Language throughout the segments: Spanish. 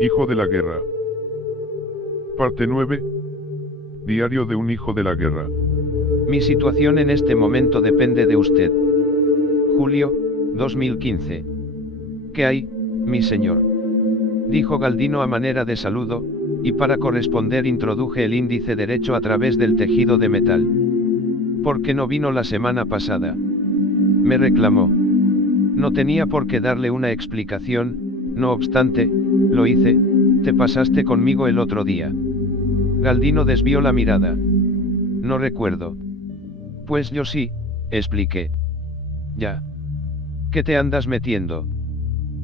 Hijo de la guerra. Parte 9. Diario de un hijo de la guerra. Mi situación en este momento depende de usted. Julio, 2015. ¿Qué hay, mi señor?, dijo Galdino a manera de saludo, y para corresponder introduje el índice derecho a través del tejido de metal. ¿Por qué no vino la semana pasada?, me reclamó. No tenía por qué darle una explicación, no obstante, lo hice. Te pasaste conmigo el otro día. Galdino desvió la mirada. No recuerdo. Pues yo sí, expliqué. Ya. ¿Qué te andas metiendo?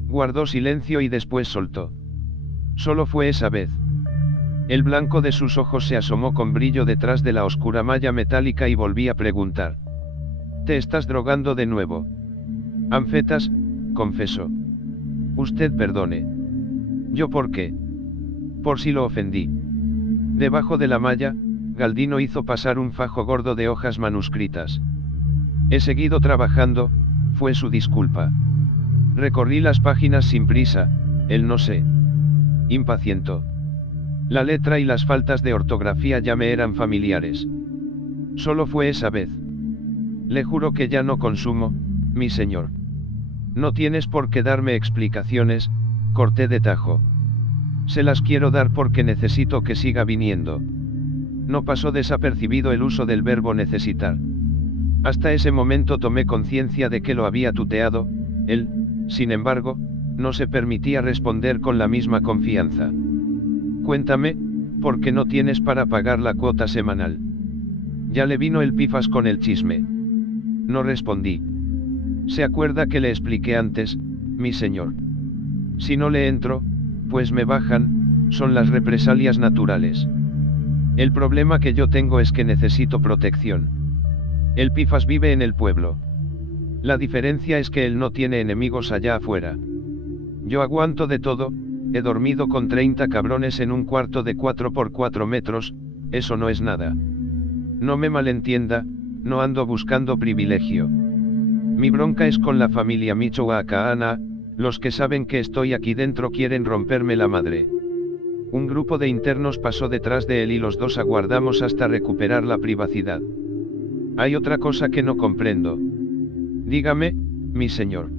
Guardó silencio y después soltó. Solo fue esa vez. El blanco de sus ojos se asomó con brillo detrás de la oscura malla metálica y volví a preguntar. ¿Te estás drogando de nuevo? Anfetas, confesó. Usted perdone. ¿Yo por qué? Por si lo ofendí. Debajo de la malla, Galdino hizo pasar un fajo gordo de hojas manuscritas. He seguido trabajando, fue su disculpa. Recorrí las páginas sin prisa, él no sé. Impacientó. La letra y las faltas de ortografía ya me eran familiares. Solo fue esa vez. Le juro que ya no consumo, mi señor. No tienes por qué darme explicaciones, corté de tajo. Se las quiero dar porque necesito que siga viniendo. No pasó desapercibido el uso del verbo necesitar. Hasta ese momento tomé conciencia de que lo había tuteado. Él, sin embargo, no se permitía responder con la misma confianza. Cuéntame, ¿por qué no tienes para pagar la cuota semanal? Ya le vino el pifas con el chisme. No respondí. ¿Se acuerda que le expliqué antes, mi señor? Si no le entro, pues me bajan, son las represalias naturales. El problema que yo tengo es que necesito protección. El pifas vive en el pueblo. La diferencia es que él no tiene enemigos allá afuera. Yo aguanto de todo, he dormido con 30 cabrones en un cuarto de 4 por 4 metros, eso no es nada. No me malentienda, no ando buscando privilegio. Mi bronca es con la familia Michoacana. Los que saben que estoy aquí dentro quieren romperme la madre. Un grupo de internos pasó detrás de él y los dos aguardamos hasta recuperar la privacidad. Hay otra cosa que no comprendo. Dígame, mi señor.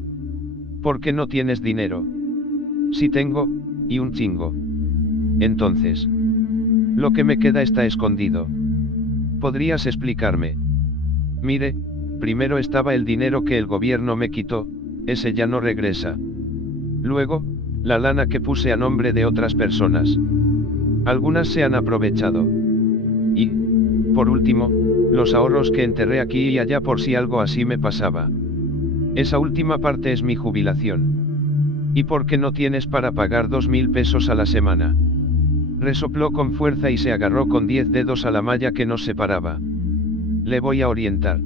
¿Por qué no tienes dinero? Sí tengo, y un chingo. Entonces, lo que me queda está escondido. ¿Podrías explicarme? Mire, primero estaba el dinero que el gobierno me quitó, ese ya no regresa. Luego, la lana que puse a nombre de otras personas. Algunas se han aprovechado. Y, por último, los ahorros que enterré aquí y allá por si algo así me pasaba. Esa última parte es mi jubilación. ¿Y por qué no tienes para pagar 2.000 pesos a la semana? Resopló con fuerza y se agarró con 10 dedos a la malla que nos separaba. Le voy a orientar.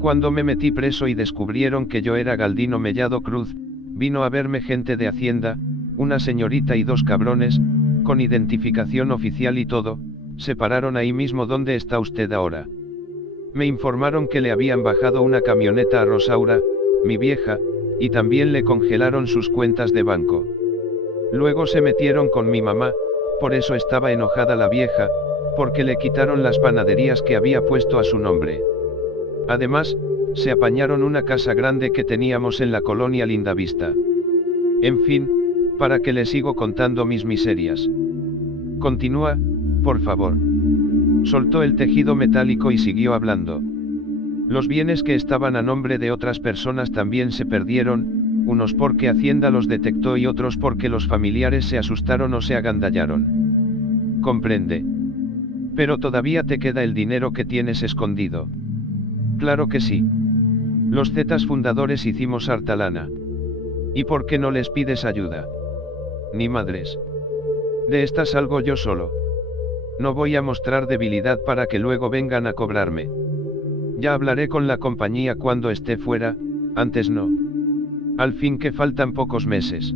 Cuando me metí preso y descubrieron que yo era Galdino Mellado Cruz, vino a verme gente de Hacienda, una señorita y 2 cabrones, con identificación oficial y todo, se pararon ahí mismo donde está usted ahora. Me informaron que le habían bajado una camioneta a Rosaura, mi vieja, y también le congelaron sus cuentas de banco. Luego se metieron con mi mamá, por eso estaba enojada la vieja, porque le quitaron las panaderías que había puesto a su nombre. Además, se apañaron una casa grande que teníamos en la colonia Lindavista. En fin, ¿para qué le sigo contando mis miserias? Continúa, por favor. Soltó el tejido metálico y siguió hablando. Los bienes que estaban a nombre de otras personas también se perdieron, unos porque Hacienda los detectó y otros porque los familiares se asustaron o se agandallaron. Comprende. Pero todavía te queda el dinero que tienes escondido. Claro que sí. Los Zetas fundadores hicimos harta lana. ¿Y por qué no les pides ayuda? Ni madres. De esta salgo yo solo. No voy a mostrar debilidad para que luego vengan a cobrarme. Ya hablaré con la compañía cuando esté fuera, antes no. Al fin que faltan pocos meses.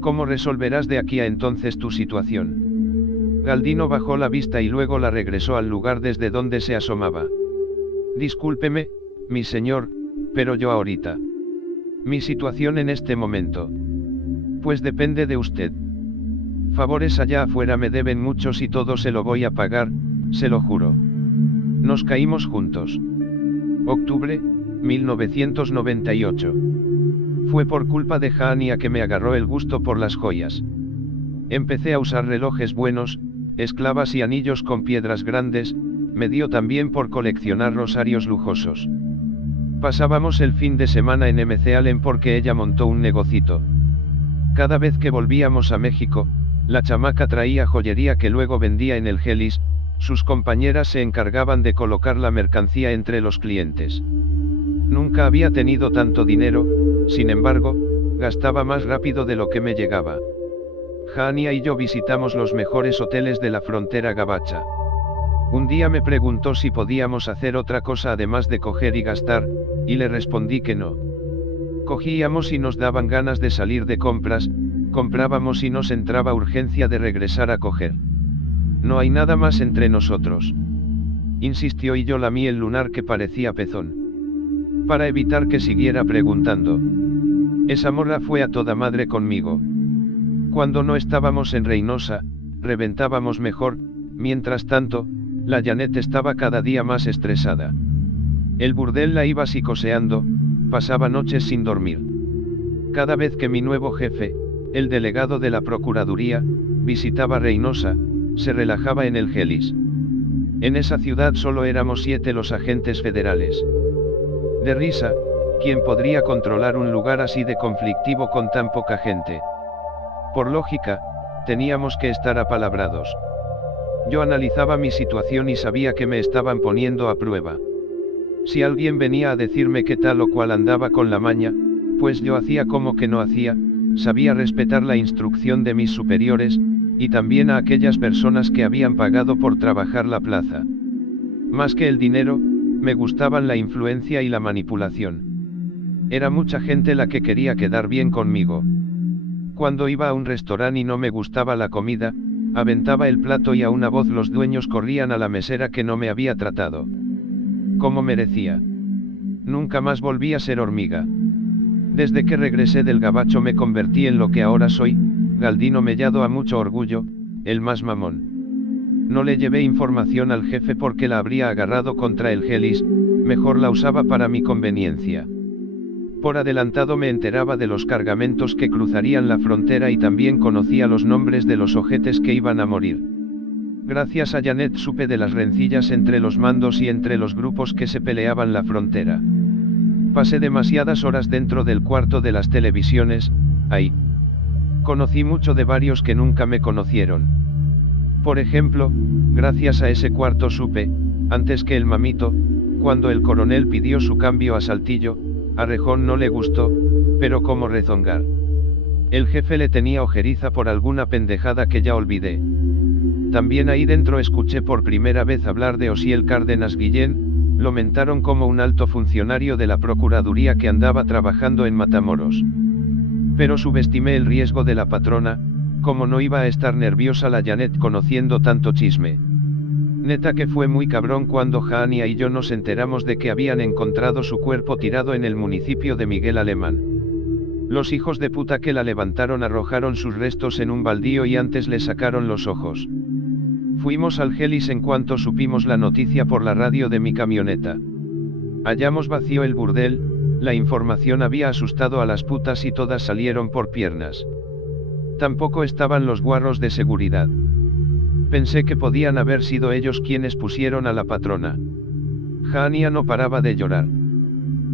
¿Cómo resolverás de aquí a entonces tu situación? Galdino bajó la vista y luego la regresó al lugar desde donde se asomaba. Discúlpeme, mi señor, pero yo ahorita. Mi situación en este momento. Pues depende de usted. Favores allá afuera me deben muchos y todo se lo voy a pagar, se lo juro. Nos caímos juntos. Octubre, 1998. Fue por culpa de Hania que me agarró el gusto por las joyas. Empecé a usar relojes buenos, esclavas y anillos con piedras grandes, me dio también por coleccionar rosarios lujosos. Pasábamos el fin de semana en MC Allen porque ella montó un negocito. Cada vez que volvíamos a México, la chamaca traía joyería que luego vendía en el Gelis, sus compañeras se encargaban de colocar la mercancía entre los clientes. Nunca había tenido tanto dinero, sin embargo, gastaba más rápido de lo que me llegaba. Hania y yo visitamos los mejores hoteles de la frontera gabacha. Un día me preguntó si podíamos hacer otra cosa además de coger y gastar, y le respondí que no. Cogíamos y nos daban ganas de salir de compras, comprábamos y nos entraba urgencia de regresar a coger. No hay nada más entre nosotros. Insistió y yo lamí el lunar que parecía pezón. Para evitar que siguiera preguntando. Esa morra fue a toda madre conmigo. Cuando no estábamos en Reynosa, reventábamos mejor, mientras tanto, la Janet estaba cada día más estresada. El burdel la iba psicoseando, pasaba noches sin dormir. Cada vez que mi nuevo jefe, el delegado de la Procuraduría, visitaba Reynosa, se relajaba en el Gelis. En esa ciudad solo éramos 7 los agentes federales. De risa, ¿quién podría controlar un lugar así de conflictivo con tan poca gente? Por lógica, teníamos que estar apalabrados. Yo analizaba mi situación y sabía que me estaban poniendo a prueba. Si alguien venía a decirme que tal o cual andaba con la maña, pues yo hacía como que no hacía, sabía respetar la instrucción de mis superiores, y también a aquellas personas que habían pagado por trabajar la plaza. Más que el dinero, me gustaban la influencia y la manipulación. Era mucha gente la que quería quedar bien conmigo. Cuando iba a un restaurante y no me gustaba la comida, aventaba el plato y a una voz los dueños corrían a la mesera que no me había tratado como merecía. Nunca más volví a ser hormiga. Desde que regresé del gabacho me convertí en lo que ahora soy, Galdino Mellado a mucho orgullo, el más mamón. No le llevé información al jefe porque la habría agarrado contra el Gelis, mejor la usaba para mi conveniencia. Por adelantado me enteraba de los cargamentos que cruzarían la frontera y también conocía los nombres de los ojetes que iban a morir. Gracias a Janet supe de las rencillas entre los mandos y entre los grupos que se peleaban la frontera. Pasé demasiadas horas dentro del cuarto de las televisiones, ahí. Conocí mucho de varios que nunca me conocieron. Por ejemplo, gracias a ese cuarto supe, antes que el mamito, cuando el coronel pidió su cambio a Saltillo, a Rejón no le gustó, pero cómo rezongar. El jefe le tenía ojeriza por alguna pendejada que ya olvidé. También ahí dentro escuché por primera vez hablar de Osiel Cárdenas Guillén, lo mentaron como un alto funcionario de la Procuraduría que andaba trabajando en Matamoros. Pero subestimé el riesgo de la patrona, como no iba a estar nerviosa la Janet conociendo tanto chisme. Neta que fue muy cabrón cuando Hania y yo nos enteramos de que habían encontrado su cuerpo tirado en el municipio de Miguel Alemán. Los hijos de puta que la levantaron arrojaron sus restos en un baldío y antes le sacaron los ojos. Fuimos al Gelis en cuanto supimos la noticia por la radio de mi camioneta. Hallamos vacío el burdel, la información había asustado a las putas y todas salieron por piernas. Tampoco estaban los guarros de seguridad. Pensé que podían haber sido ellos quienes pusieron a la patrona. Hania no paraba de llorar.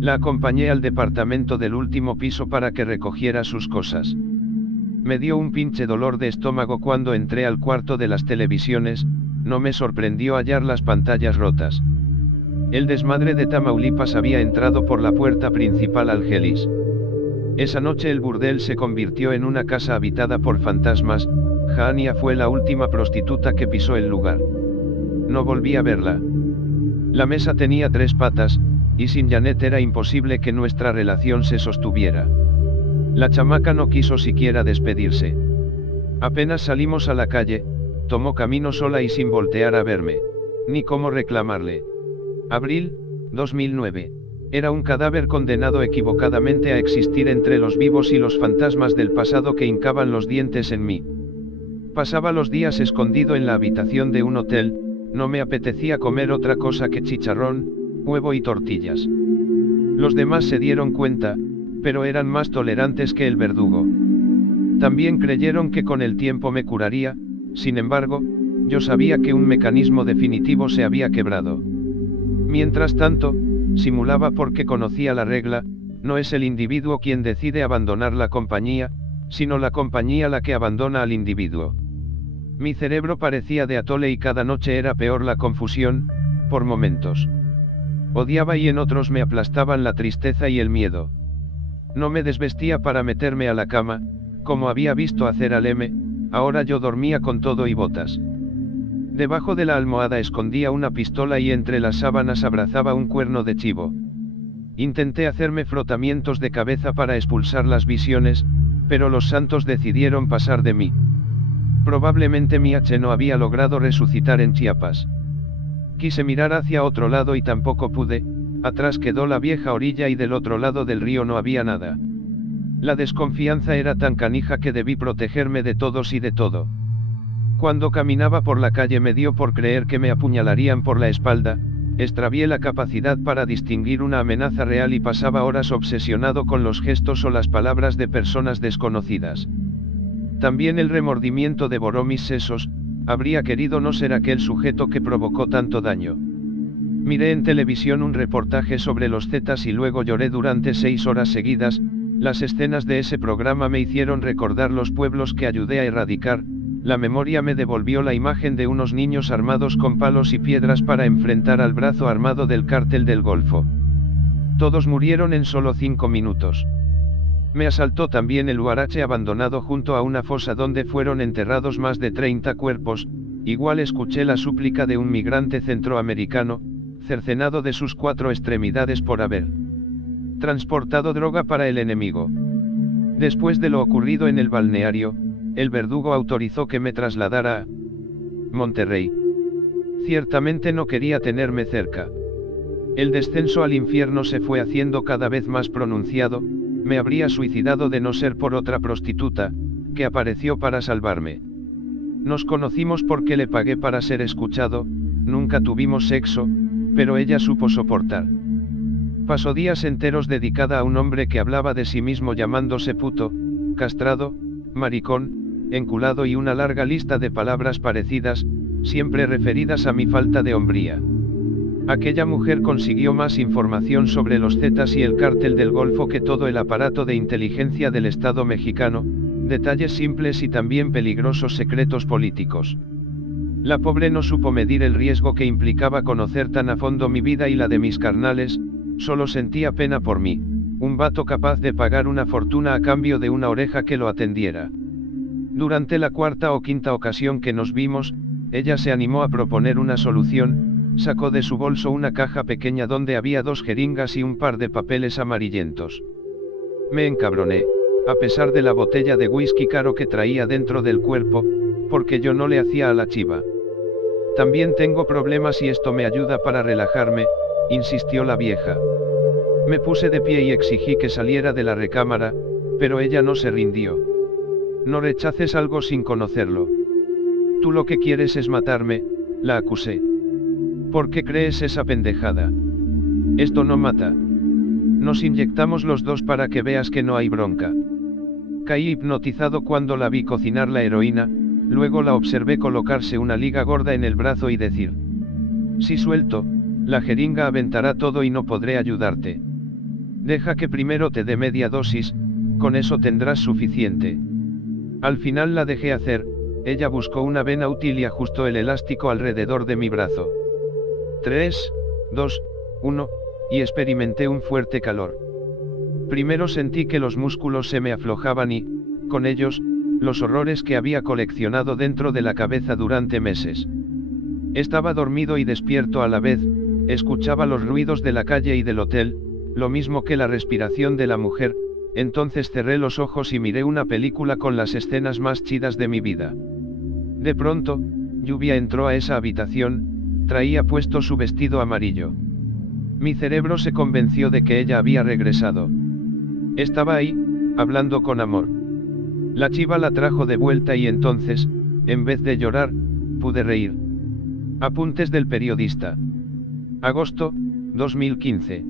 La acompañé al departamento del último piso para que recogiera sus cosas. Me dio un pinche dolor de estómago cuando entré al cuarto de las televisiones, no me sorprendió hallar las pantallas rotas. El desmadre de Tamaulipas había entrado por la puerta principal al Gelis. Esa noche el burdel se convirtió en una casa habitada por fantasmas. Hania fue la última prostituta que pisó el lugar. No volví a verla. La mesa tenía 3 patas, y sin Janet era imposible que nuestra relación se sostuviera. La chamaca no quiso siquiera despedirse. Apenas salimos a la calle, tomó camino sola y sin voltear a verme, ni cómo reclamarle. Abril, 2009. Era un cadáver condenado equivocadamente a existir entre los vivos y los fantasmas del pasado que hincaban los dientes en mí. Pasaba los días escondido en la habitación de un hotel, no me apetecía comer otra cosa que chicharrón, huevo y tortillas. Los demás se dieron cuenta, pero eran más tolerantes que el verdugo. También creyeron que con el tiempo me curaría, sin embargo, yo sabía que un mecanismo definitivo se había quebrado. Mientras tanto, simulaba porque conocía la regla, no es el individuo quien decide abandonar la compañía, sino la compañía la que abandona al individuo. Mi cerebro parecía de atole y cada noche era peor la confusión, por momentos. Odiaba y en otros me aplastaban la tristeza y el miedo. No me desvestía para meterme a la cama, como había visto hacer al M, ahora yo dormía con todo y botas. Debajo de la almohada escondía una pistola y entre las sábanas abrazaba un cuerno de chivo. Intenté hacerme frotamientos de cabeza para expulsar las visiones, pero los santos decidieron pasar de mí. Probablemente mi H no había logrado resucitar en Chiapas. Quise mirar hacia otro lado y tampoco pude, atrás quedó la vieja orilla y del otro lado del río no había nada. La desconfianza era tan canija que debí protegerme de todos y de todo. Cuando caminaba por la calle me dio por creer que me apuñalarían por la espalda, extravié la capacidad para distinguir una amenaza real y pasaba horas obsesionado con los gestos o las palabras de personas desconocidas. También el remordimiento devoró mis sesos, habría querido no ser aquel sujeto que provocó tanto daño. Miré en televisión un reportaje sobre los Zetas y luego lloré durante 6 horas seguidas, las escenas de ese programa me hicieron recordar los pueblos que ayudé a erradicar, la memoria me devolvió la imagen de unos niños armados con palos y piedras para enfrentar al brazo armado del cártel del Golfo. Todos murieron en solo 5 minutos. Me asaltó también el huarache abandonado junto a una fosa donde fueron enterrados más de 30 cuerpos, igual escuché la súplica de un migrante centroamericano, cercenado de sus 4 extremidades por haber transportado droga para el enemigo. Después de lo ocurrido en el balneario, el verdugo autorizó que me trasladara a Monterrey. Ciertamente no quería tenerme cerca. El descenso al infierno se fue haciendo cada vez más pronunciado, me habría suicidado de no ser por otra prostituta, que apareció para salvarme. Nos conocimos porque le pagué para ser escuchado, nunca tuvimos sexo, pero ella supo soportar. Pasó días enteros dedicada a un hombre que hablaba de sí mismo llamándose puto, castrado, maricón, enculado y una larga lista de palabras parecidas, siempre referidas a mi falta de hombría. Aquella mujer consiguió más información sobre los Zetas y el cártel del Golfo que todo el aparato de inteligencia del Estado mexicano, detalles simples y también peligrosos secretos políticos. La pobre no supo medir el riesgo que implicaba conocer tan a fondo mi vida y la de mis carnales, solo sentía pena por mí, un vato capaz de pagar una fortuna a cambio de una oreja que lo atendiera. Durante la 4ª o 5ª ocasión que nos vimos, ella se animó a proponer una solución, sacó de su bolso una caja pequeña donde había 2 jeringas y un par de papeles amarillentos. Me encabroné, a pesar de la botella de whisky caro que traía dentro del cuerpo, porque yo no le hacía a la chiva. También tengo problemas y esto me ayuda para relajarme, insistió la vieja. Me puse de pie y exigí que saliera de la recámara, pero ella no se rindió. No rechaces algo sin conocerlo. Tú lo que quieres es matarme, la acusé. ¿Por qué crees esa pendejada? Esto no mata. Nos inyectamos los dos para que veas que no hay bronca. Caí hipnotizado cuando la vi cocinar la heroína, luego la observé colocarse una liga gorda en el brazo y decir: si suelto, la jeringa aventará todo y no podré ayudarte. Deja que primero te dé media dosis, con eso tendrás suficiente. Al final la dejé hacer, ella buscó una vena útil y ajustó el elástico alrededor de mi brazo. 3, 2, 1, y experimenté un fuerte calor. Primero sentí que los músculos se me aflojaban y, con ellos, los horrores que había coleccionado dentro de la cabeza durante meses. Estaba dormido y despierto a la vez, escuchaba los ruidos de la calle y del hotel, lo mismo que la respiración de la mujer. Entonces cerré los ojos y miré una película con las escenas más chidas de mi vida. De pronto, Lluvia entró a esa habitación, traía puesto su vestido amarillo. Mi cerebro se convenció de que ella había regresado. Estaba ahí, hablando con amor. La chiva la trajo de vuelta y entonces, en vez de llorar, pude reír. Apuntes del periodista. Agosto, 2015.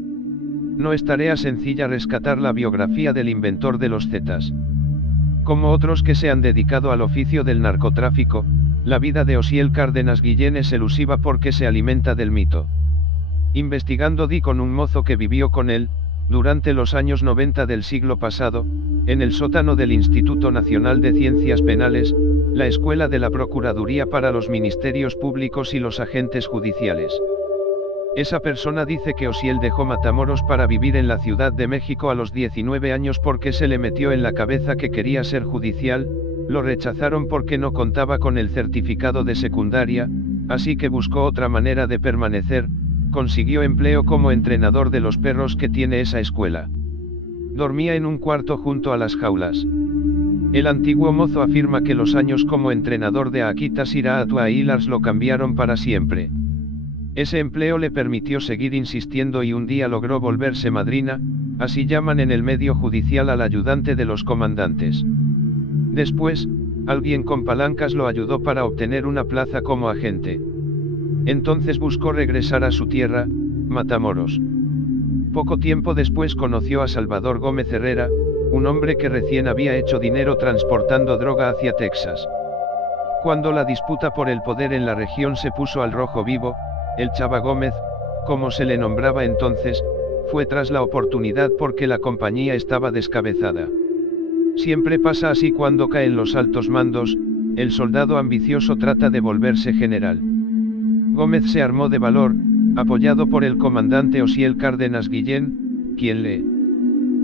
No es tarea sencilla rescatar la biografía del inventor de los Zetas. Como otros que se han dedicado al oficio del narcotráfico, la vida de Osiel Cárdenas Guillén es elusiva porque se alimenta del mito. Investigando di con un mozo que vivió con él, durante los años 90 del siglo pasado, en el sótano del Instituto Nacional de Ciencias Penales, la escuela de la Procuraduría para los Ministerios Públicos y los agentes judiciales. Esa persona dice que Osiel dejó Matamoros para vivir en la Ciudad de México a los 19 años porque se le metió en la cabeza que quería ser judicial, lo rechazaron porque no contaba con el certificado de secundaria, así que buscó otra manera de permanecer, consiguió empleo como entrenador de los perros que tiene esa escuela. Dormía en un cuarto junto a las jaulas. El antiguo mozo afirma que los años como entrenador de Akita Siratua y Lars lo cambiaron para siempre. Ese empleo le permitió seguir insistiendo y un día logró volverse madrina, así llaman en el medio judicial al ayudante de los comandantes. Después, alguien con palancas lo ayudó para obtener una plaza como agente. Entonces buscó regresar a su tierra, Matamoros. Poco tiempo después conoció a Salvador Gómez Herrera, un hombre que recién había hecho dinero transportando droga hacia Texas. Cuando la disputa por el poder en la región se puso al rojo vivo, el Chava Gómez, como se le nombraba entonces, fue tras la oportunidad porque la compañía estaba descabezada. Siempre pasa así cuando caen los altos mandos, el soldado ambicioso trata de volverse general. Gómez se armó de valor, apoyado por el comandante Osiel Cárdenas Guillén, quien le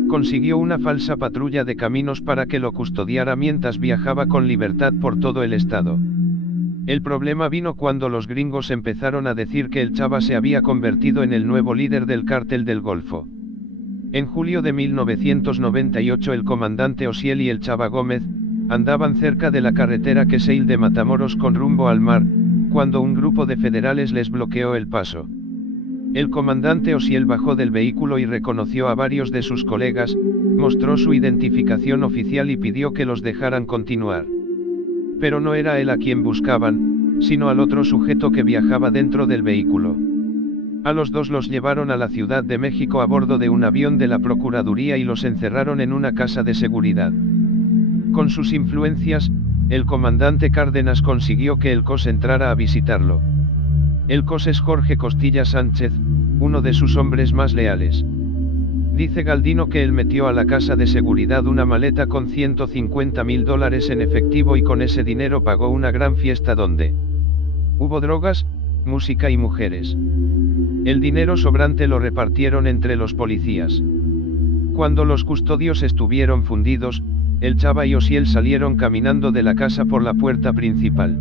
consiguió una falsa patrulla de caminos para que lo custodiara mientras viajaba con libertad por todo el estado. El problema vino cuando los gringos empezaron a decir que el Chava se había convertido en el nuevo líder del cártel del Golfo. En julio de 1998 el comandante Osiel y el Chava Gómez andaban cerca de la carretera Queseil de Matamoros con rumbo al mar, cuando un grupo de federales les bloqueó el paso. El comandante Osiel bajó del vehículo y reconoció a varios de sus colegas, mostró su identificación oficial y pidió que los dejaran continuar. Pero no era él a quien buscaban, sino al otro sujeto que viajaba dentro del vehículo. A los dos los llevaron a la Ciudad de México a bordo de un avión de la Procuraduría y los encerraron en una casa de seguridad. Con sus influencias, el comandante Cárdenas consiguió que el COS entrara a visitarlo. El COS es Jorge Costilla Sánchez, uno de sus hombres más leales. Dice Galdino que él metió a la casa de seguridad una maleta con $150.000 en efectivo y con ese dinero pagó una gran fiesta donde hubo drogas, música y mujeres. El dinero sobrante lo repartieron entre los policías. Cuando los custodios estuvieron fundidos, el Chava y Osiel salieron caminando de la casa por la puerta principal.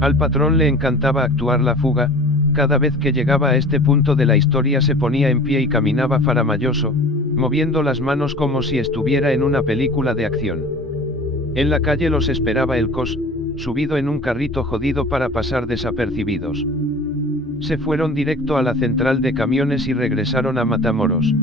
Al patrón le encantaba actuar la fuga, cada vez que llegaba a este punto de la historia se ponía en pie y caminaba faramalloso, moviendo las manos como si estuviera en una película de acción. En la calle los esperaba el COS, subido en un carrito jodido para pasar desapercibidos. Se fueron directo a la central de camiones y regresaron a Matamoros.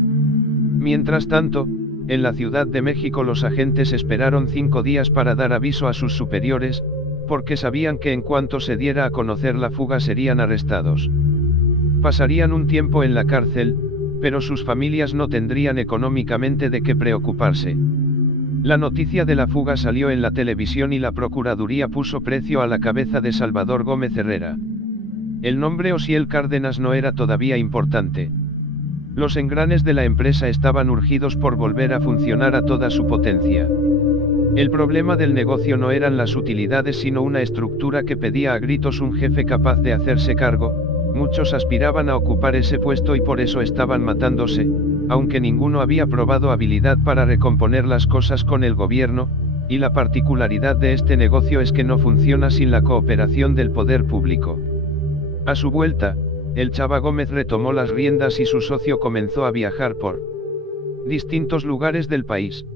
Mientras tanto, en la Ciudad de México los agentes esperaron 5 días para dar aviso a sus superiores, porque sabían que en cuanto se diera a conocer la fuga serían arrestados. Pasarían un tiempo en la cárcel, pero sus familias no tendrían económicamente de qué preocuparse. La noticia de la fuga salió en la televisión y la Procuraduría puso precio a la cabeza de Salvador Gómez Herrera. El nombre Osiel Cárdenas no era todavía importante. Los engranes de la empresa estaban urgidos por volver a funcionar a toda su potencia. El problema del negocio no eran las utilidades sino una estructura que pedía a gritos un jefe capaz de hacerse cargo. Muchos aspiraban a ocupar ese puesto y por eso estaban matándose, aunque ninguno había probado habilidad para recomponer las cosas con el gobierno, y la particularidad de este negocio es que no funciona sin la cooperación del poder público. A su vuelta, el Chava Gómez retomó las riendas y su socio comenzó a viajar por distintos lugares del país.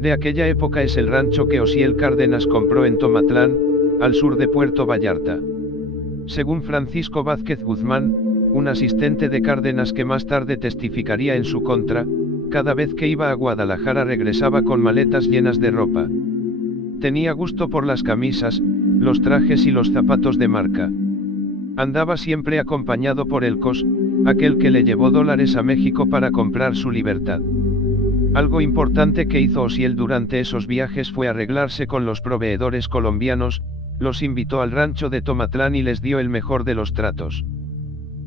De aquella época es el rancho que Osiel Cárdenas compró en Tomatlán, al sur de Puerto Vallarta. Según Francisco Vázquez Guzmán, un asistente de Cárdenas que más tarde testificaría en su contra, cada vez que iba a Guadalajara regresaba con maletas llenas de ropa. Tenía gusto por las camisas, los trajes y los zapatos de marca. Andaba siempre acompañado por el COS, aquel que le llevó dólares a México para comprar su libertad. Algo importante que hizo Osiel durante esos viajes fue arreglarse con los proveedores colombianos, los invitó al rancho de Tomatlán y les dio el mejor de los tratos.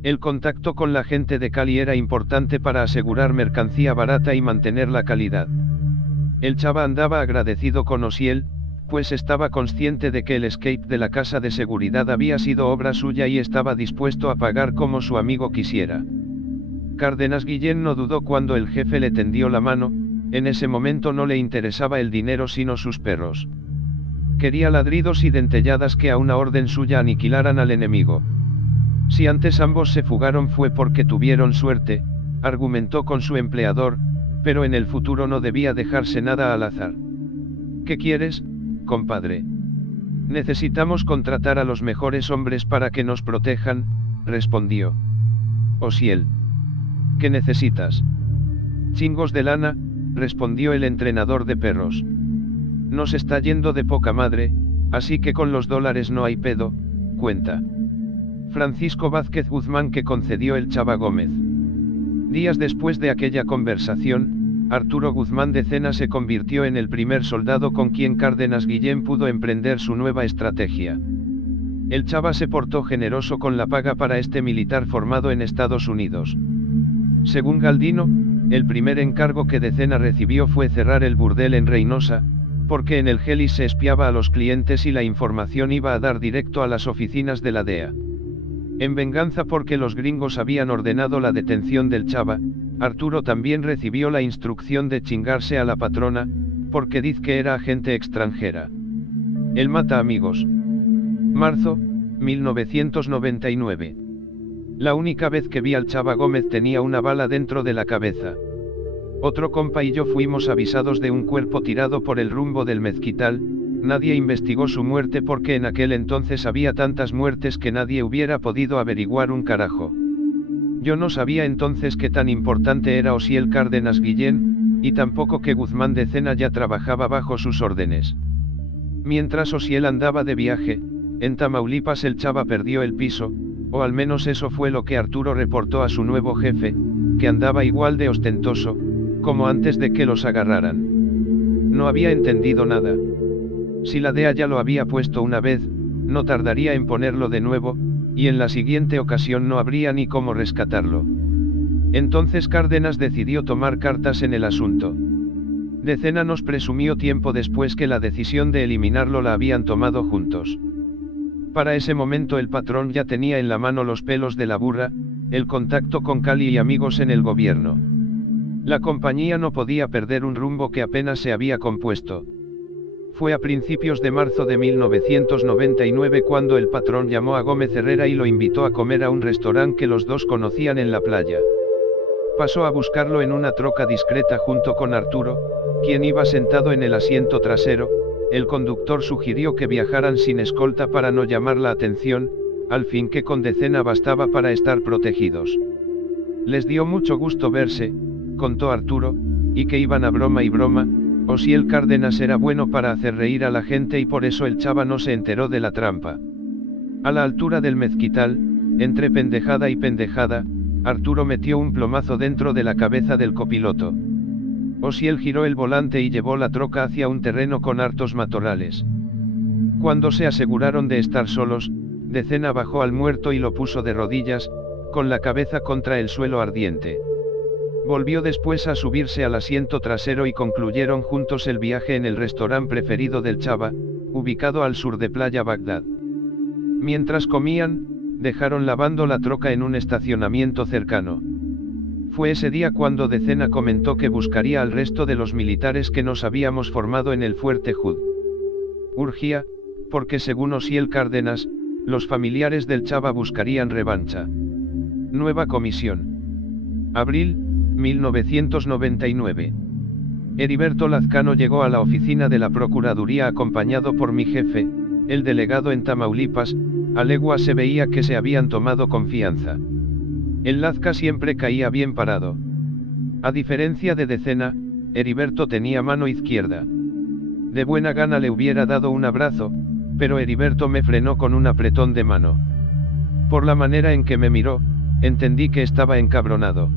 El contacto con la gente de Cali era importante para asegurar mercancía barata y mantener la calidad. El Chava andaba agradecido con Osiel, pues estaba consciente de que el escape de la casa de seguridad había sido obra suya y estaba dispuesto a pagar como su amigo quisiera. Cárdenas Guillén no dudó cuando el jefe le tendió la mano, en ese momento no le interesaba el dinero sino sus perros. Quería ladridos y dentelladas que a una orden suya aniquilaran al enemigo. Si antes ambos se fugaron fue porque tuvieron suerte, argumentó con su empleador, pero en el futuro no debía dejarse nada al azar. ¿Qué quieres, compadre? Necesitamos contratar a los mejores hombres para que nos protejan, respondió Osiel. ¿Qué necesitas? Chingos de lana, respondió el entrenador de perros. Nos está yendo de poca madre, así que con los dólares no hay pedo, cuenta. Francisco Vázquez Guzmán que concedió el Chava Gómez. Días después de aquella conversación, Arturo Guzmán de Cena se convirtió en el primer soldado con quien Cárdenas Guillén pudo emprender su nueva estrategia. El Chava se portó generoso con la paga para este militar formado en Estados Unidos. Según Galdino, el primer encargo que de Cena recibió fue cerrar el burdel en Reynosa, porque en el Gelis se espiaba a los clientes y la información iba a dar directo a las oficinas de la DEA. En venganza porque los gringos habían ordenado la detención del Chava, Arturo también recibió la instrucción de chingarse a la patrona, porque dice que era agente extranjera. El mata amigos. Marzo, 1999. La única vez que vi al Chava Gómez tenía una bala dentro de la cabeza. Otro compa y yo fuimos avisados de un cuerpo tirado por el rumbo del Mezquital. Nadie investigó su muerte porque en aquel entonces había tantas muertes que nadie hubiera podido averiguar un carajo. Yo no sabía entonces qué tan importante era Osiel Cárdenas Guillén, y tampoco que Guzmán de Cena ya trabajaba bajo sus órdenes. Mientras Osiel andaba de viaje, en Tamaulipas el Chava perdió el piso, o al menos eso fue lo que Arturo reportó a su nuevo jefe, que andaba igual de ostentoso, como antes de que los agarraran. No había entendido nada. Si la DEA ya lo había puesto una vez, no tardaría en ponerlo de nuevo, y en la siguiente ocasión no habría ni cómo rescatarlo. Entonces Cárdenas decidió tomar cartas en el asunto. De Cena nos presumió tiempo después que la decisión de eliminarlo la habían tomado juntos. Para ese momento el patrón ya tenía en la mano los pelos de la burra, el contacto con Cali y amigos en el gobierno. La compañía no podía perder un rumbo que apenas se había compuesto. Fue a principios de marzo de 1999 cuando el patrón llamó a Gómez Herrera y lo invitó a comer a un restaurante que los dos conocían en la playa. Pasó a buscarlo en una troca discreta junto con Arturo, quien iba sentado en el asiento trasero. El conductor sugirió que viajaran sin escolta para no llamar la atención, al fin que con De Cena bastaba para estar protegidos. Les dio mucho gusto verse, contó Arturo, y que iban a broma y broma. Osiel Cárdenas era bueno para hacer reír a la gente y por eso el Chava no se enteró de la trampa. A la altura del Mezquital, entre pendejada y pendejada, Arturo metió un plomazo dentro de la cabeza del copiloto. Osiel giró el volante y llevó la troca hacia un terreno con hartos matorrales. Cuando se aseguraron de estar solos, De Cena bajó al muerto y lo puso de rodillas, con la cabeza contra el suelo ardiente. Volvió después a subirse al asiento trasero y concluyeron juntos el viaje en el restaurante preferido del Chava, ubicado al sur de Playa Bagdad. Mientras comían, dejaron lavando la troca en un estacionamiento cercano. Fue ese día cuando De Cena comentó que buscaría al resto de los militares que nos habíamos formado en el Fuerte Hood. Urgía, porque según Osiel Cárdenas, los familiares del Chava buscarían revancha. Nueva comisión. Abril, 1999. Heriberto Lazcano llegó a la oficina de la Procuraduría acompañado por mi jefe, el delegado en Tamaulipas. A legua se veía que se habían tomado confianza. El Lazca siempre caía bien parado. A diferencia de Cena, Heriberto tenía mano izquierda. De buena gana le hubiera dado un abrazo, pero Heriberto me frenó con un apretón de mano. Por la manera en que me miró, entendí que estaba encabronado.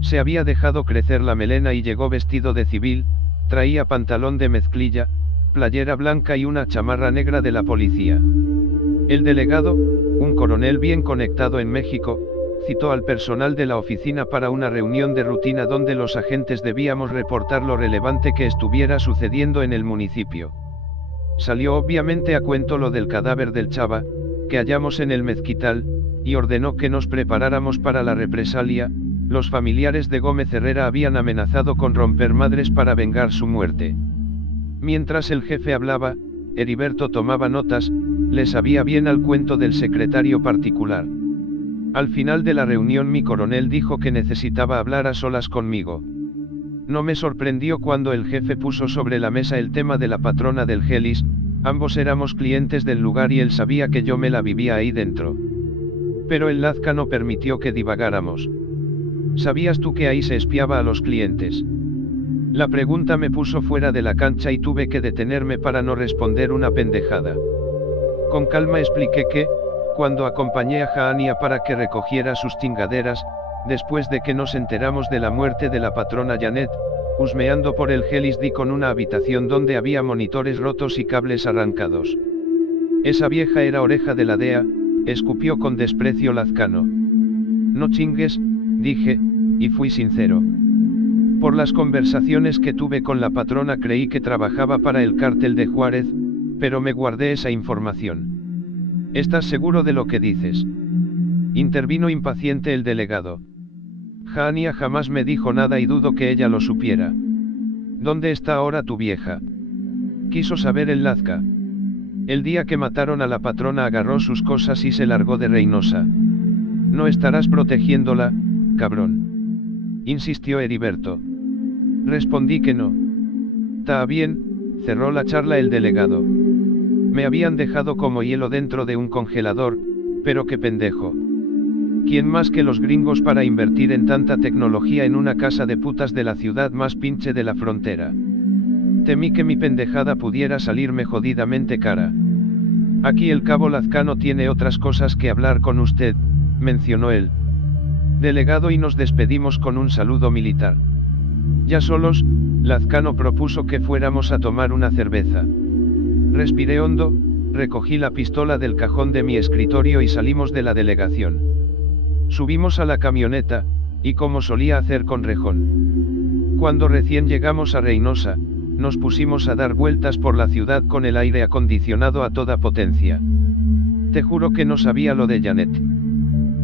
Se había dejado crecer la melena y llegó vestido de civil, traía pantalón de mezclilla, playera blanca y una chamarra negra de la policía. El delegado, un coronel bien conectado en México, citó al personal de la oficina para una reunión de rutina donde los agentes debíamos reportar lo relevante que estuviera sucediendo en el municipio. Salió obviamente a cuento lo del cadáver del Chava, que hallamos en el mezquital, y ordenó que nos preparáramos para la represalia. Los familiares de Gómez Herrera habían amenazado con romper madres para vengar su muerte. Mientras el jefe hablaba, Heriberto tomaba notas, le sabía bien al cuento del secretario particular. Al final de la reunión mi coronel dijo que necesitaba hablar a solas conmigo. No me sorprendió cuando el jefe puso sobre la mesa el tema de la patrona del Gelis. Ambos éramos clientes del lugar y él sabía que yo me la vivía ahí dentro. Pero el Lazca no permitió que divagáramos. ¿Sabías tú que ahí se espiaba a los clientes? La pregunta me puso fuera de la cancha y tuve que detenerme para no responder una pendejada. Con calma expliqué que, cuando acompañé a Jaania para que recogiera sus chingaderas, después de que nos enteramos de la muerte de la patrona Janet, husmeando por el Gelis di con una habitación donde había monitores rotos y cables arrancados. Esa vieja era oreja de la DEA, escupió con desprecio Lazcano. No chingues, dije, y fui sincero. Por las conversaciones que tuve con la patrona creí que trabajaba para el cártel de Juárez, pero me guardé esa información. ¿Estás seguro de lo que dices? Intervino impaciente el delegado. Jaania jamás me dijo nada y dudo que ella lo supiera. ¿Dónde está ahora tu vieja? Quiso saber el Lazca. El día que mataron a la patrona agarró sus cosas y se largó de Reynosa. No estarás protegiéndola, cabrón. Insistió Heriberto. Respondí que no. Tá bien, cerró la charla el delegado. Me habían dejado como hielo dentro de un congelador, pero qué pendejo. ¿Quién más que los gringos para invertir en tanta tecnología en una casa de putas de la ciudad más pinche de la frontera? Temí que mi pendejada pudiera salirme jodidamente cara. Aquí el cabo Lazcano tiene otras cosas que hablar con usted, mencionó el delegado y nos despedimos con un saludo militar. Ya solos, Lazcano propuso que fuéramos a tomar una cerveza. Respiré hondo, recogí la pistola del cajón de mi escritorio y salimos de la delegación. Subimos a la camioneta, y como solía hacer con Rejón. Cuando recién llegamos a Reynosa, nos pusimos a dar vueltas por la ciudad con el aire acondicionado a toda potencia. Te juro que no sabía lo de Janet.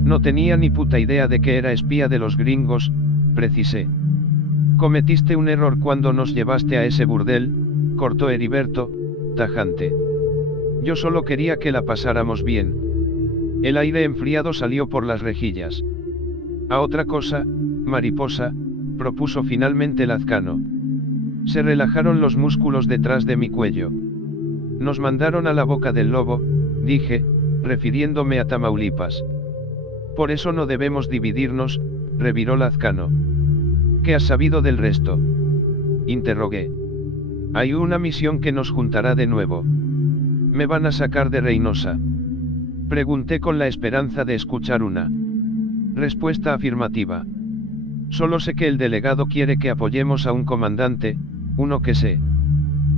No tenía ni puta idea de que era espía de los gringos, precisé. Cometiste un error cuando nos llevaste a ese burdel, cortó Heriberto, tajante. Yo solo quería que la pasáramos bien. El aire enfriado salió por las rejillas. A otra cosa, mariposa, propuso finalmente Lazcano. Se relajaron los músculos detrás de mi cuello. Nos mandaron a la boca del lobo, dije, refiriéndome a Tamaulipas. Por eso no debemos dividirnos, reviró Lazcano. ¿Qué has sabido del resto? Interrogué. Hay una misión que nos juntará de nuevo. ¿Me van a sacar de Reynosa? Pregunté con la esperanza de escuchar una respuesta afirmativa. Solo sé que el delegado quiere que apoyemos a un comandante, uno que se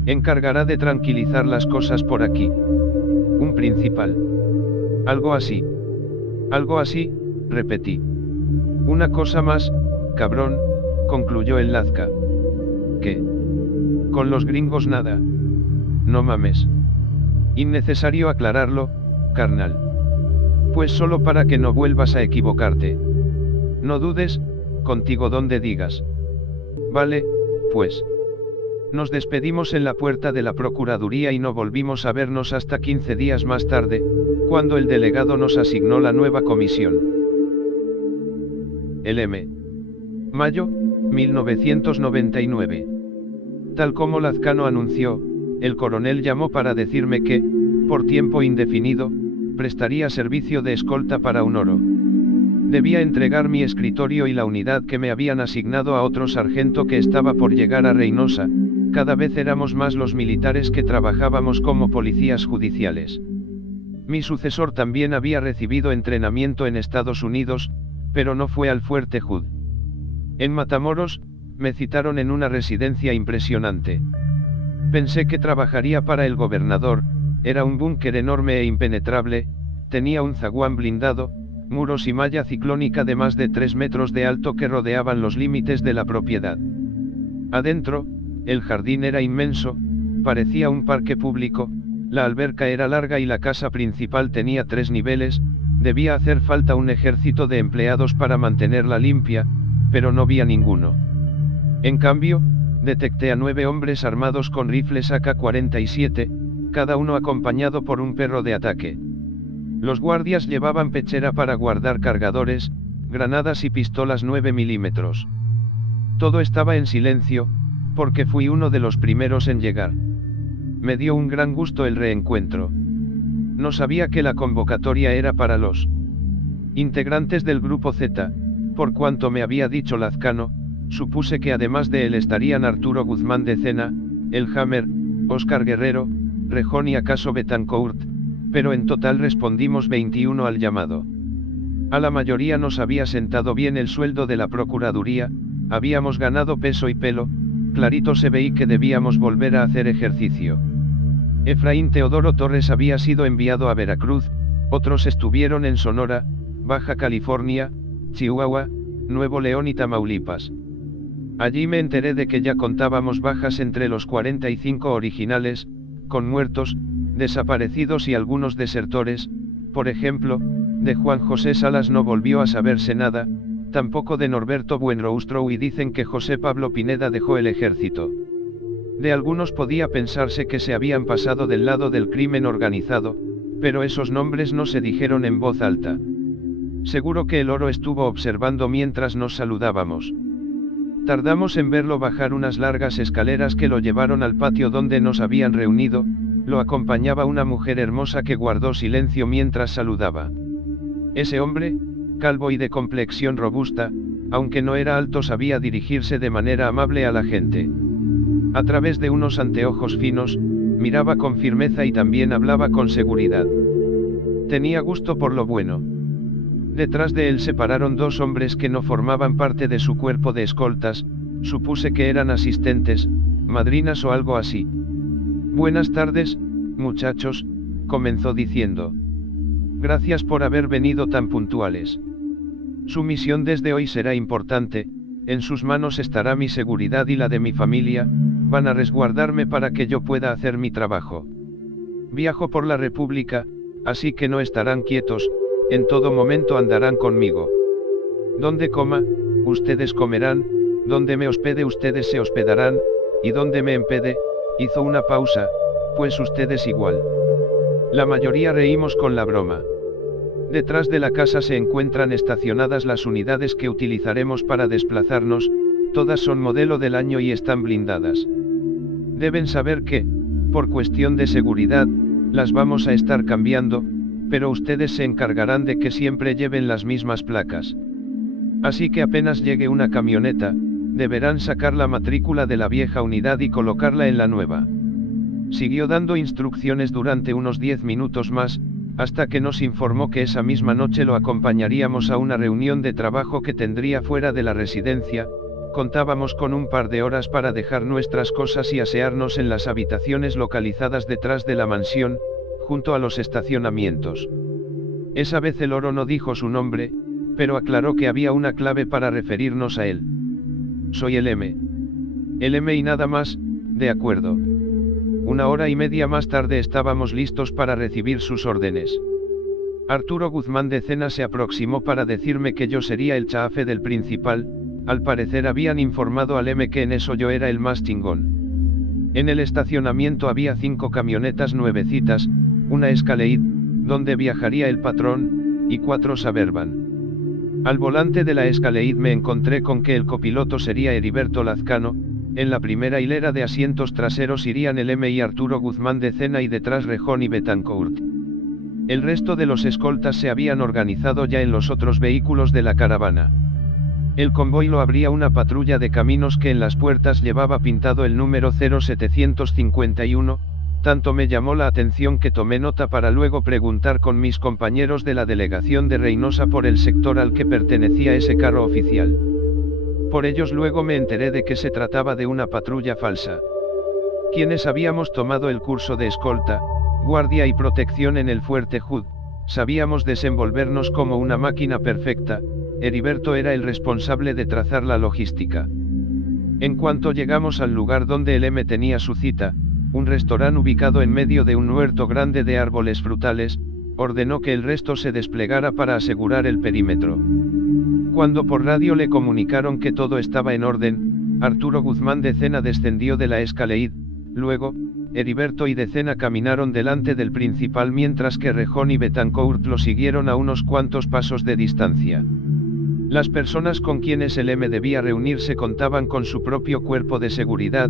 encargará de tranquilizar las cosas por aquí. Un principal. Algo así. Algo así, repetí. Una cosa más, cabrón, concluyó el Lazca. ¿Qué? Con los gringos nada. No mames. Innecesario aclararlo, carnal. Pues solo para que no vuelvas a equivocarte. No dudes, contigo donde digas. Vale, pues. Nos despedimos en la puerta de la Procuraduría y no volvimos a vernos hasta 15 días más tarde, cuando el delegado nos asignó la nueva comisión. El M. Mayo, 1999. Tal como Lazcano anunció, el coronel llamó para decirme que, por tiempo indefinido, prestaría servicio de escolta para un oro. Debía entregar mi escritorio y la unidad que me habían asignado a otro sargento que estaba por llegar a Reynosa, cada vez éramos más los militares que trabajábamos como policías judiciales. Mi sucesor también había recibido entrenamiento en Estados Unidos, pero no fue al Fuerte Hood. En Matamoros, me citaron en una residencia impresionante. Pensé que trabajaría para el gobernador, era un búnker enorme e impenetrable, tenía un zaguán blindado, muros y malla ciclónica de más de 3 metros de alto que rodeaban los límites de la propiedad. Adentro, el jardín era inmenso, parecía un parque público, la alberca era larga y la casa principal tenía 3 niveles, debía hacer falta un ejército de empleados para mantenerla limpia, pero no vi a ninguno. En cambio, detecté a 9 hombres armados con rifles AK-47, cada uno acompañado por un perro de ataque. Los guardias llevaban pechera para guardar cargadores, granadas y pistolas 9 milímetros. Todo estaba en silencio, porque fui uno de los primeros en llegar. Me dio un gran gusto el reencuentro. No sabía que la convocatoria era para los integrantes del Grupo Z, por cuanto me había dicho Lazcano, supuse que además de él estarían Arturo Guzmán de Cena, El Hammer, Óscar Guerrero, Rejón y acaso Betancourt, pero en total respondimos 21 al llamado. A la mayoría nos había sentado bien el sueldo de la Procuraduría, habíamos ganado peso y pelo, clarito se veía que debíamos volver a hacer ejercicio. Efraín Teodoro Torres había sido enviado a Veracruz, otros estuvieron en Sonora, Baja California, Chihuahua, Nuevo León y Tamaulipas. Allí me enteré de que ya contábamos bajas entre los 45 originales, con muertos, desaparecidos y algunos desertores, por ejemplo, de Juan José Salas no volvió a saberse nada, tampoco de Norberto Buenrostro y dicen que José Pablo Pineda dejó el ejército. De algunos podía pensarse que se habían pasado del lado del crimen organizado, pero esos nombres no se dijeron en voz alta. Seguro que el oro estuvo observando mientras nos saludábamos. Tardamos en verlo bajar unas largas escaleras que lo llevaron al patio donde nos habían reunido, lo acompañaba una mujer hermosa que guardó silencio mientras saludaba. Ese hombre, calvo y de complexión robusta, aunque no era alto sabía dirigirse de manera amable a la gente. A través de unos anteojos finos, miraba con firmeza y también hablaba con seguridad. Tenía gusto por lo bueno. Detrás de él se pararon 2 hombres que no formaban parte de su cuerpo de escoltas, supuse que eran asistentes, madrinas o algo así. Buenas tardes, muchachos, comenzó diciendo. Gracias por haber venido tan puntuales. Su misión desde hoy será importante, en sus manos estará mi seguridad y la de mi familia, van a resguardarme para que yo pueda hacer mi trabajo. Viajo por la República, así que no estarán quietos, en todo momento andarán conmigo. Donde coma, ustedes comerán, donde me hospede ustedes se hospedarán, y donde me empede, hizo una pausa, pues ustedes igual. La mayoría reímos con la broma. Detrás de la casa se encuentran estacionadas las unidades que utilizaremos para desplazarnos, todas son modelo del año y están blindadas. Deben saber que, por cuestión de seguridad, las vamos a estar cambiando, pero ustedes se encargarán de que siempre lleven las mismas placas. Así que apenas llegue una camioneta, deberán sacar la matrícula de la vieja unidad y colocarla en la nueva. Siguió dando instrucciones durante unos 10 minutos más, hasta que nos informó que esa misma noche lo acompañaríamos a una reunión de trabajo que tendría fuera de la residencia. Contábamos con un par de horas para dejar nuestras cosas y asearnos en las habitaciones localizadas detrás de la mansión, junto a los estacionamientos. Esa vez el oro no dijo su nombre, pero aclaró que había una clave para referirnos a él. Soy el M. El M y nada más, de acuerdo. 1 hora y media más tarde estábamos listos para recibir sus órdenes. Arturo Guzmán de Cena se aproximó para decirme que yo sería el chafe del principal, al parecer habían informado al M que en eso yo era el más chingón. En el estacionamiento había 5 camionetas nuevecitas, una Escalade, donde viajaría el patrón, y 4 Suburban. Al volante de la Escalade me encontré con que el copiloto sería Heriberto Lazcano, en la primera hilera de asientos traseros irían el M y Arturo Guzmán de Cena y detrás Rejón y Betancourt. El resto de los escoltas se habían organizado ya en los otros vehículos de la caravana. El convoy lo abría una patrulla de caminos que en las puertas llevaba pintado el número 0751, tanto me llamó la atención que tomé nota para luego preguntar con mis compañeros de la delegación de Reynosa por el sector al que pertenecía ese carro oficial. Por ellos luego me enteré de que se trataba de una patrulla falsa. Quienes habíamos tomado el curso de escolta, guardia y protección en el Fuerte Hood, sabíamos desenvolvernos como una máquina perfecta. Heriberto era el responsable de trazar la logística. En cuanto llegamos al lugar donde el M tenía su cita, un restaurante ubicado en medio de un huerto grande de árboles frutales, ordenó que el resto se desplegara para asegurar el perímetro. Cuando por radio le comunicaron que todo estaba en orden, Arturo Guzmán de Cena descendió de la Escaleid, luego, Heriberto y de Cena caminaron delante del principal mientras que Rejón y Betancourt lo siguieron a unos cuantos pasos de distancia. Las personas con quienes el M debía reunirse contaban con su propio cuerpo de seguridad,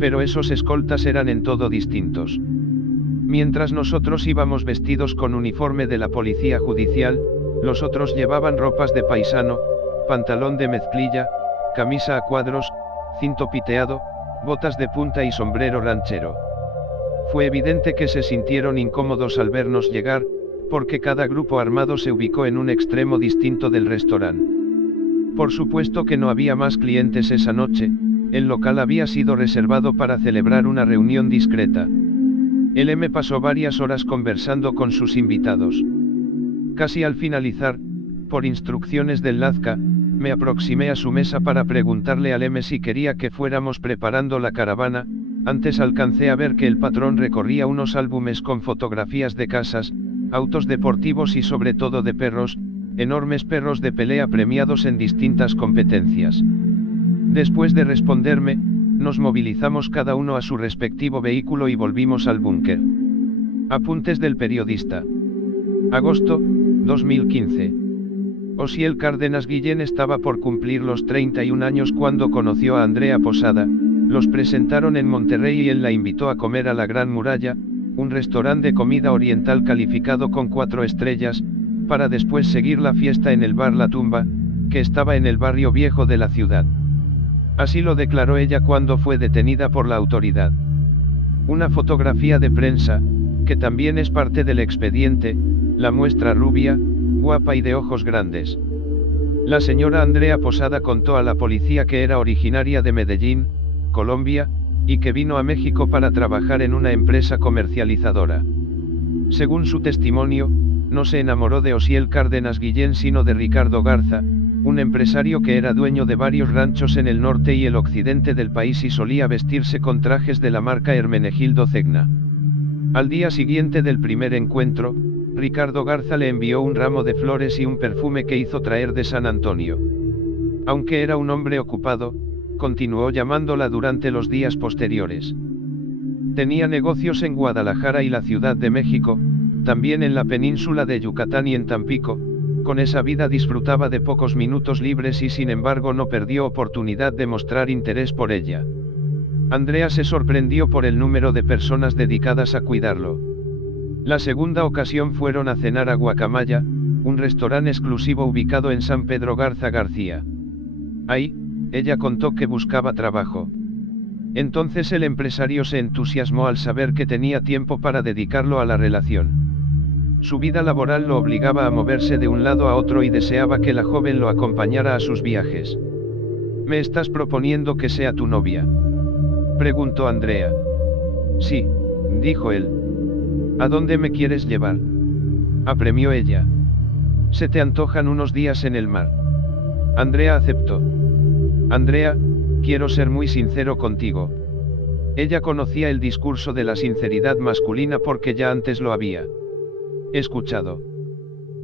pero esos escoltas eran en todo distintos. Mientras nosotros íbamos vestidos con uniforme de la policía judicial, los otros llevaban ropas de paisano, pantalón de mezclilla, camisa a cuadros, cinto piteado, botas de punta y sombrero ranchero. Fue evidente que se sintieron incómodos al vernos llegar, porque cada grupo armado se ubicó en un extremo distinto del restaurante. Por supuesto que no había más clientes esa noche, el local había sido reservado para celebrar una reunión discreta. El M pasó varias horas conversando con sus invitados. Casi al finalizar, por instrucciones del Lazca, me aproximé a su mesa para preguntarle al M si quería que fuéramos preparando la caravana. Antes alcancé a ver que el patrón recorría unos álbumes con fotografías de casas, autos deportivos y sobre todo de perros, enormes perros de pelea premiados en distintas competencias. Después de responderme, nos movilizamos cada uno a su respectivo vehículo y volvimos al búnker. Apuntes del periodista. Agosto, 2015. Osiel Cárdenas Guillén estaba por cumplir los 31 años cuando conoció a Andrea Posada, los presentaron en Monterrey y él la invitó a comer a la Gran Muralla, un restaurante de comida oriental calificado con 4 estrellas, para después seguir la fiesta en el bar La Tumba, que estaba en el barrio viejo de la ciudad. Así lo declaró ella cuando fue detenida por la autoridad. Una fotografía de prensa, que también es parte del expediente, la muestra rubia, guapa y de ojos grandes. La señora Andrea Posada contó a la policía que era originaria de Medellín, Colombia, y que vino a México para trabajar en una empresa comercializadora. Según su testimonio, no se enamoró de Osiel Cárdenas Guillén sino de Ricardo Garza, un empresario que era dueño de varios ranchos en el norte y el occidente del país y solía vestirse con trajes de la marca Hermenegildo Cegna. Al día siguiente del primer encuentro, Ricardo Garza le envió un ramo de flores y un perfume que hizo traer de San Antonio. Aunque era un hombre ocupado, continuó llamándola durante los días posteriores. Tenía negocios en Guadalajara y la Ciudad de México, también en la península de Yucatán y en Tampico. Con esa vida disfrutaba de pocos minutos libres y sin embargo no perdió oportunidad de mostrar interés por ella. Andrea se sorprendió por el número de personas dedicadas a cuidarlo. La segunda ocasión fueron a cenar a Guacamaya, un restaurante exclusivo ubicado en San Pedro Garza García. Ahí, ella contó que buscaba trabajo. Entonces el empresario se entusiasmó al saber que tenía tiempo para dedicarlo a la relación. Su vida laboral lo obligaba a moverse de un lado a otro y deseaba que la joven lo acompañara a sus viajes. ¿Me estás proponiendo que sea tu novia?, preguntó Andrea. Sí, dijo él. ¿A dónde me quieres llevar?, apremió ella. Se te antojan unos días en el mar. Andrea aceptó. Andrea, quiero ser muy sincero contigo. Ella conocía el discurso de la sinceridad masculina porque ya antes lo había escuchado.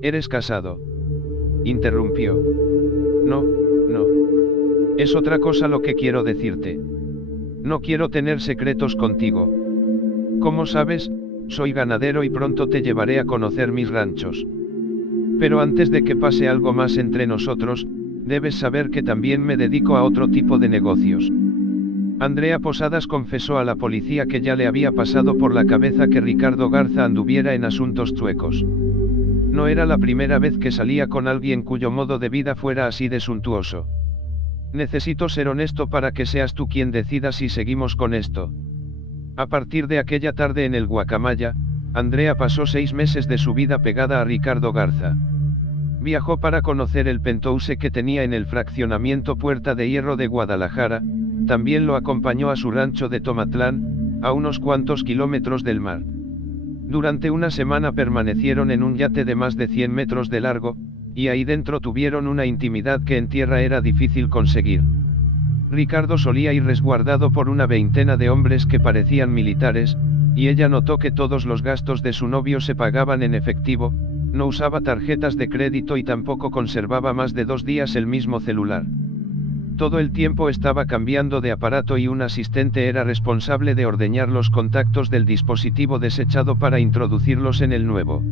¿Eres casado?, interrumpió. No, no. Es otra cosa lo que quiero decirte. No quiero tener secretos contigo. Como sabes, soy ganadero y pronto te llevaré a conocer mis ranchos. Pero antes de que pase algo más entre nosotros, debes saber que también me dedico a otro tipo de negocios. Andrea Posadas confesó a la policía que ya le había pasado por la cabeza que Ricardo Garza anduviera en asuntos chuecos. No era la primera vez que salía con alguien cuyo modo de vida fuera así de suntuoso. Necesito ser honesto para que seas tú quien decida si seguimos con esto. A partir de aquella tarde en el Guacamaya, Andrea pasó 6 meses de su vida pegada a Ricardo Garza. Viajó para conocer el penthouse que tenía en el fraccionamiento Puerta de Hierro de Guadalajara, también lo acompañó a su rancho de Tomatlán, a unos cuantos kilómetros del mar. Durante una semana permanecieron en un yate de más de 100 metros de largo, y ahí dentro tuvieron una intimidad que en tierra era difícil conseguir. Ricardo solía ir resguardado por una veintena de hombres que parecían militares, y ella notó que todos los gastos de su novio se pagaban en efectivo, no usaba tarjetas de crédito y tampoco conservaba más de 2 días el mismo celular. Todo el tiempo estaba cambiando de aparato y un asistente era responsable de ordeñar los contactos del dispositivo desechado para introducirlos en el nuevo.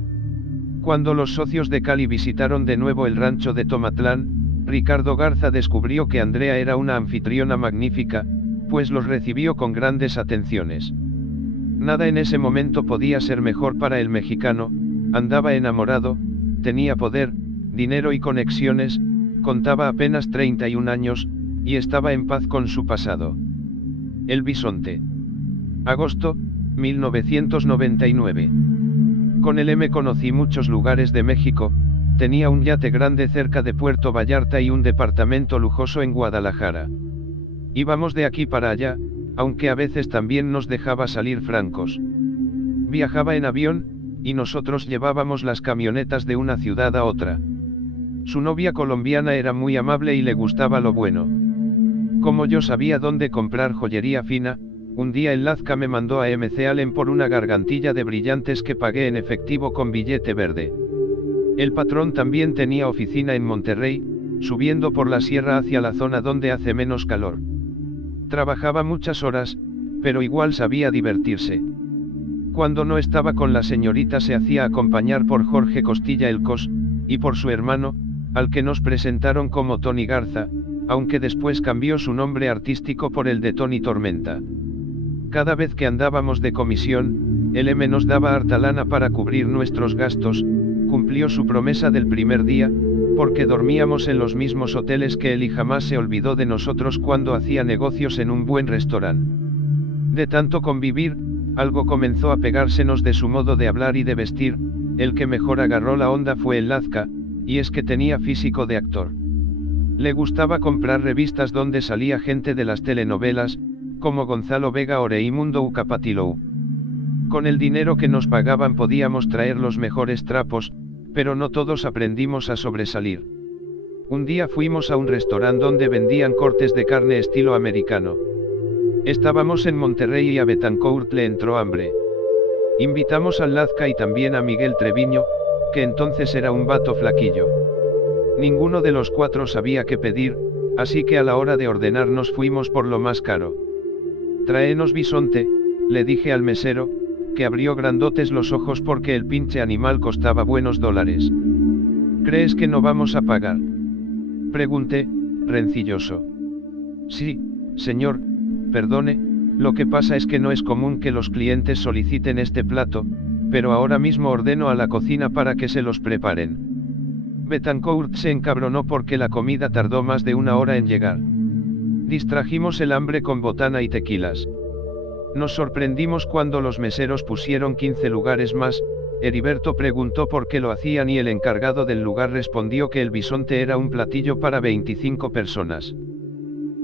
Cuando los socios de Cali visitaron de nuevo el rancho de Tomatlán, Ricardo Garza descubrió que Andrea era una anfitriona magnífica, pues los recibió con grandes atenciones. Nada en ese momento podía ser mejor para el mexicano, andaba enamorado, tenía poder, dinero y conexiones, contaba apenas 31 años, y estaba en paz con su pasado. El bisonte. Agosto, 1999. Con el M conocí muchos lugares de México, tenía un yate grande cerca de Puerto Vallarta y un departamento lujoso en Guadalajara. Íbamos de aquí para allá, aunque a veces también nos dejaba salir francos. Viajaba en avión, y nosotros llevábamos las camionetas de una ciudad a otra. Su novia colombiana era muy amable y le gustaba lo bueno. Como yo sabía dónde comprar joyería fina, un día el Lazca me mandó a MC Allen por una gargantilla de brillantes que pagué en efectivo con billete verde. El patrón también tenía oficina en Monterrey, subiendo por la sierra hacia la zona donde hace menos calor. Trabajaba muchas horas, pero igual sabía divertirse. Cuando no estaba con la señorita se hacía acompañar por Jorge Costilla el Cos, y por su hermano, al que nos presentaron como Tony Garza, aunque después cambió su nombre artístico por el de Tony Tormenta. Cada vez que andábamos de comisión, el M nos daba harta lana para cubrir nuestros gastos, cumplió su promesa del primer día, porque dormíamos en los mismos hoteles que él y jamás se olvidó de nosotros cuando hacía negocios en un buen restaurante. De tanto convivir, algo comenzó a pegársenos de su modo de hablar y de vestir, el que mejor agarró la onda fue el Lazca, y es que tenía físico de actor. Le gustaba comprar revistas donde salía gente de las telenovelas, como Gonzalo Vega o Reimundo Ucapatilou. Con el dinero que nos pagaban podíamos traer los mejores trapos, pero no todos aprendimos a sobresalir. Un día fuimos a un restaurante donde vendían cortes de carne estilo americano. Estábamos en Monterrey y a Betancourt le entró hambre. Invitamos al Lazca y también a Miguel Treviño, que entonces era un vato flaquillo. Ninguno de los 4 sabía qué pedir, así que a la hora de ordenar nos fuimos por lo más caro. Tráenos bisonte, le dije al mesero, que abrió grandotes los ojos porque el pinche animal costaba buenos dólares. ¿Crees que no vamos a pagar?, pregunté, rencilloso. Sí, señor, perdone, lo que pasa es que no es común que los clientes soliciten este plato, pero ahora mismo ordeno a la cocina para que se los preparen. Betancourt se encabronó porque la comida tardó más de 1 hora en llegar. Distrajimos el hambre con botana y tequilas. Nos sorprendimos cuando los meseros pusieron 15 lugares más. Heriberto preguntó por qué lo hacían y el encargado del lugar respondió que el bisonte era un platillo para 25 personas.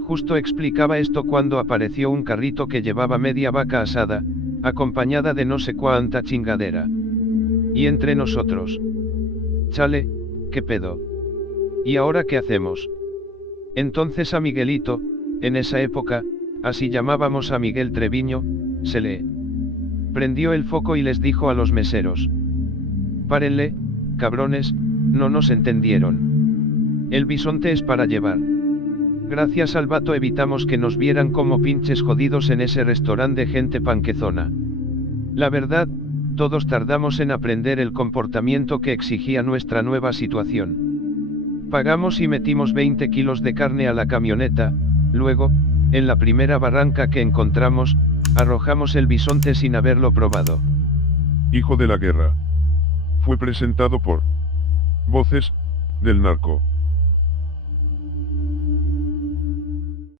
Justo explicaba esto cuando apareció un carrito que llevaba media vaca asada, acompañada de no sé cuánta chingadera. Y entre nosotros. Chale, ¿qué pedo? ¿Y ahora qué hacemos? Entonces a Miguelito, en esa época, así llamábamos a Miguel Treviño, se le prendió el foco y les dijo a los meseros: párenle, cabrones, no nos entendieron. El bisonte es para llevar. Gracias al vato evitamos que nos vieran como pinches jodidos en ese restaurante de gente panquezona. La verdad, todos tardamos en aprender el comportamiento que exigía nuestra nueva situación. Pagamos y metimos 20 kilos de carne a la camioneta, luego, en la primera barranca que encontramos, arrojamos el bisonte sin haberlo probado. Hijo de la guerra. Fue presentado por Voces del Narco.